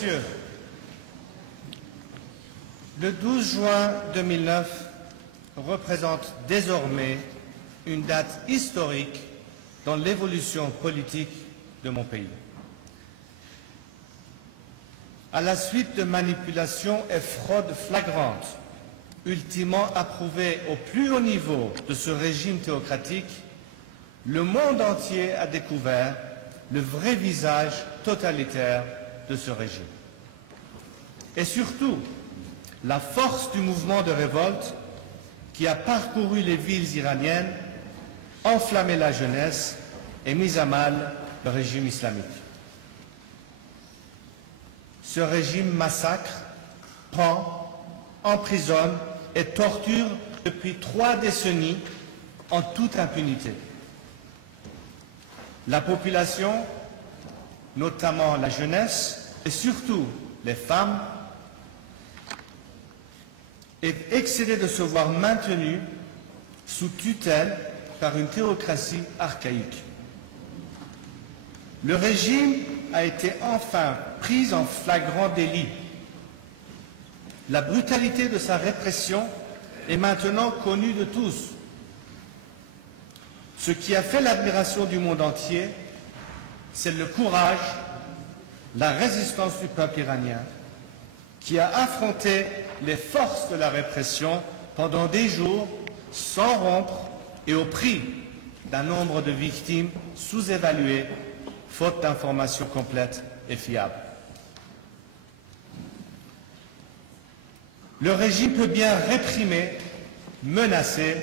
Messieurs, le 12 juin 2009 représente désormais une date historique dans l'évolution politique de mon pays. À la suite de manipulations et fraudes flagrantes, ultimement approuvées au plus haut niveau de ce régime théocratique, le monde entier a découvert le vrai visage totalitaire de ce régime. Et surtout, la force du mouvement de révolte qui a parcouru les villes iraniennes, enflammé la jeunesse et mis à mal le régime islamique. Ce régime massacre, prend, emprisonne et torture depuis 3 décennies en toute impunité. La population, notamment la jeunesse et surtout les femmes, est excédée de se voir maintenue sous tutelle par une théocratie archaïque. Le régime a été enfin pris en flagrant délit. La brutalité de sa répression est maintenant connue de tous. Ce qui a fait l'admiration du monde entier, c'est le courage, la résistance du peuple iranien, qui a affronté les forces de la répression pendant des jours sans rompre et au prix d'un nombre de victimes sous-évalué, faute d'informations complètes et fiables. Le régime peut bien réprimer, menacer.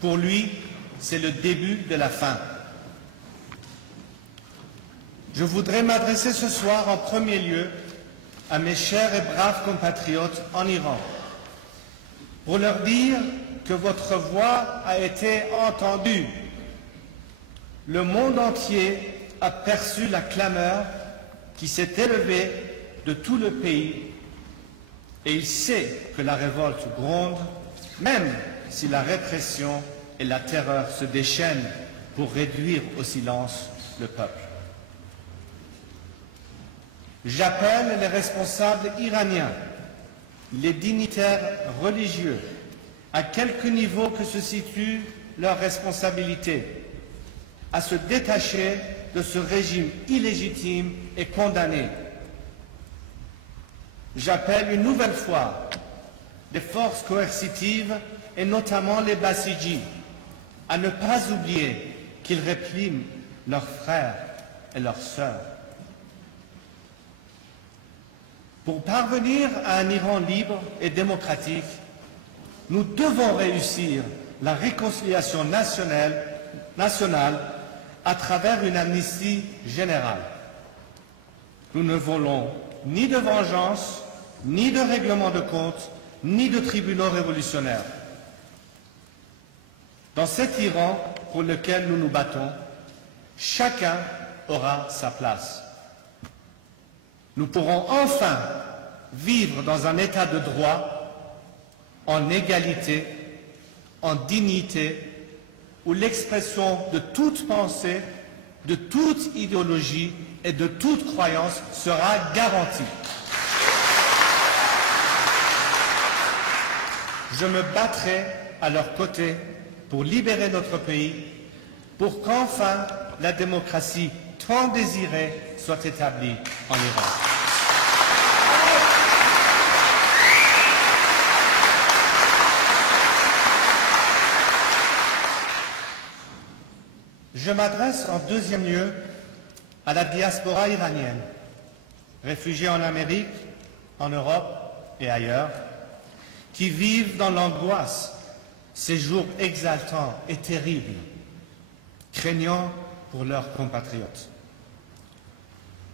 Pour lui, c'est le début de la fin. Je voudrais m'adresser ce soir en premier lieu à mes chers et braves compatriotes en Iran pour leur dire que votre voix a été entendue. Le monde entier a perçu la clameur qui s'est élevée de tout le pays et il sait que la révolte gronde, même si la répression et la terreur se déchaînent pour réduire au silence le peuple. J'appelle les responsables iraniens, les dignitaires religieux, à quelque niveau que se situe leur responsabilité, à se détacher de ce régime illégitime et condamné. J'appelle une nouvelle fois les forces coercitives et notamment les Bassidji à ne pas oublier qu'ils répriment leurs frères et leurs sœurs. Pour parvenir à un Iran libre et démocratique, nous devons réussir la réconciliation nationale à travers une amnistie générale. Nous ne voulons ni de vengeance, ni de règlement de compte, ni de tribunaux révolutionnaires. Dans cet Iran pour lequel nous nous battons, chacun aura sa place. Nous pourrons enfin vivre dans un état de droit, en égalité, en dignité, où l'expression de toute pensée, de toute idéologie et de toute croyance sera garantie. Je me battrai à leur côté pour libérer notre pays, pour qu'enfin la démocratie tant désirée soit établie en Iran. Je m'adresse en deuxième lieu à la diaspora iranienne, réfugiée en Amérique, en Europe et ailleurs, qui vivent dans l'angoisse ces jours exaltants et terribles, craignant pour leurs compatriotes.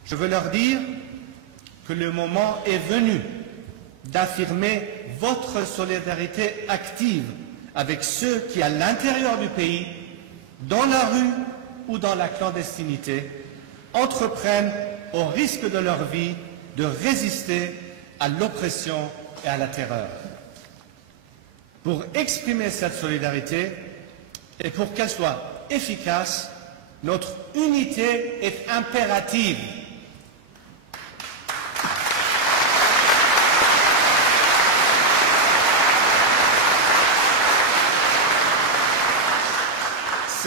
Je veux leur dire que le moment est venu d'affirmer votre solidarité active avec ceux qui, à l'intérieur du pays, dans la rue ou dans la clandestinité, entreprennent au risque de leur vie de résister à l'oppression et à la terreur. Pour exprimer cette solidarité et pour qu'elle soit efficace, notre unité est impérative.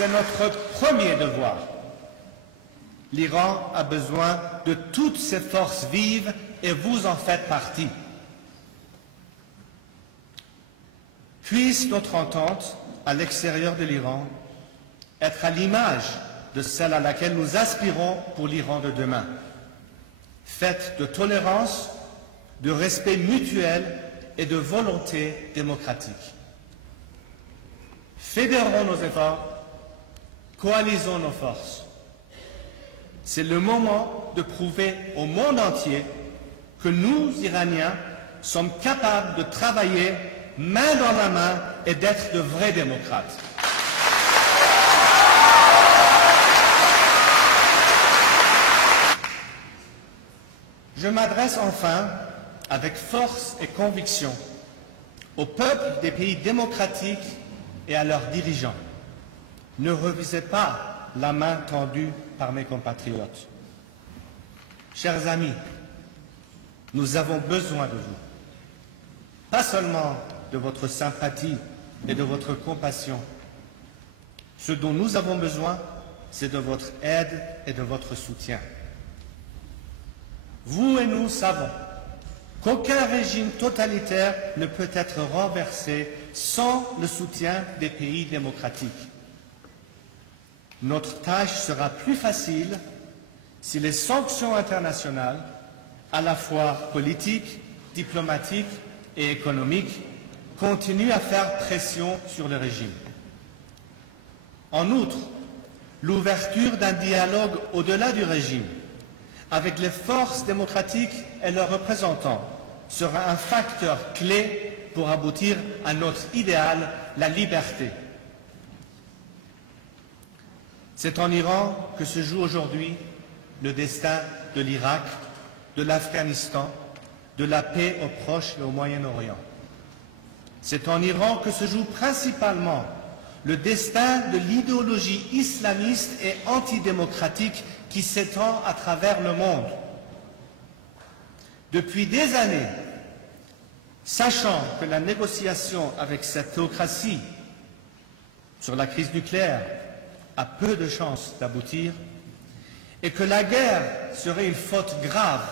C'est notre premier devoir. L'Iran a besoin de toutes ses forces vives et vous en faites partie. Puisse notre entente à l'extérieur de l'Iran être à l'image de celle à laquelle nous aspirons pour l'Iran de demain, faite de tolérance, de respect mutuel et de volonté démocratique. Fédérons nos efforts, coalisons nos forces. C'est le moment de prouver au monde entier que nous, Iraniens, sommes capables de travailler main dans la main et d'être de vrais démocrates. Je m'adresse enfin avec force et conviction au peuple des pays démocratiques et à leurs dirigeants. Ne refusez pas la main tendue par mes compatriotes. Chers amis, nous avons besoin de vous. Pas seulement de votre sympathie et de votre compassion. Ce dont nous avons besoin, c'est de votre aide et de votre soutien. Vous et nous savons qu'aucun régime totalitaire ne peut être renversé sans le soutien des pays démocratiques. Notre tâche sera plus facile si les sanctions internationales, à la fois politiques, diplomatiques et économiques, continuent à faire pression sur le régime. En outre, l'ouverture d'un dialogue au-delà du régime avec les forces démocratiques et leurs représentants sera un facteur clé pour aboutir à notre idéal, la liberté. C'est en Iran que se joue aujourd'hui le destin de l'Irak, de l'Afghanistan, de la paix au Proche et au Moyen-Orient. C'est en Iran que se joue principalement le destin de l'idéologie islamiste et antidémocratique qui s'étend à travers le monde. Depuis des années, sachant que la négociation avec cette théocratie sur la crise nucléaire a peu de chances d'aboutir et que la guerre serait une faute grave,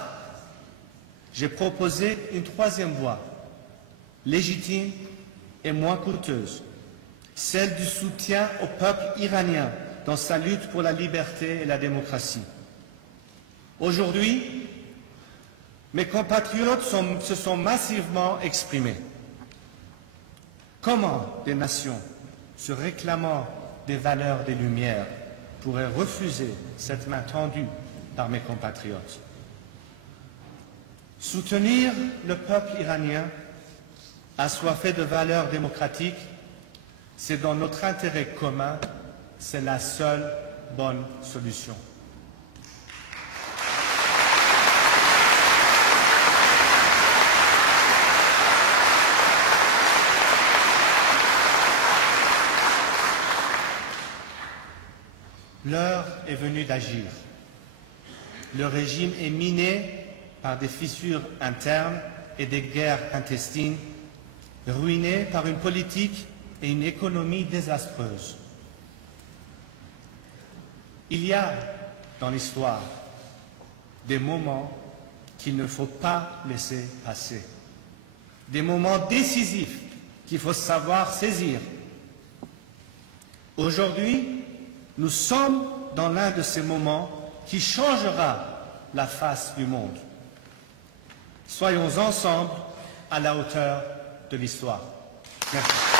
j'ai proposé une troisième voie, légitime et moins coûteuse, celle du soutien au peuple iranien dans sa lutte pour la liberté et la démocratie. Aujourd'hui, mes compatriotes se sont massivement exprimés. Comment des nations se réclamant des valeurs des Lumières pourraient refuser cette main tendue par mes compatriotes? Soutenir le peuple iranien assoiffé de valeurs démocratiques, c'est dans notre intérêt commun, c'est la seule bonne solution. L'heure est venue d'agir. Le régime est miné par des fissures internes et des guerres intestines, ruiné par une politique et une économie désastreuses. Il y a dans l'histoire des moments qu'il ne faut pas laisser passer, des moments décisifs qu'il faut savoir saisir. Aujourd'hui, nous sommes dans l'un de ces moments qui changera la face du monde. Soyons ensemble à la hauteur de l'histoire. Merci.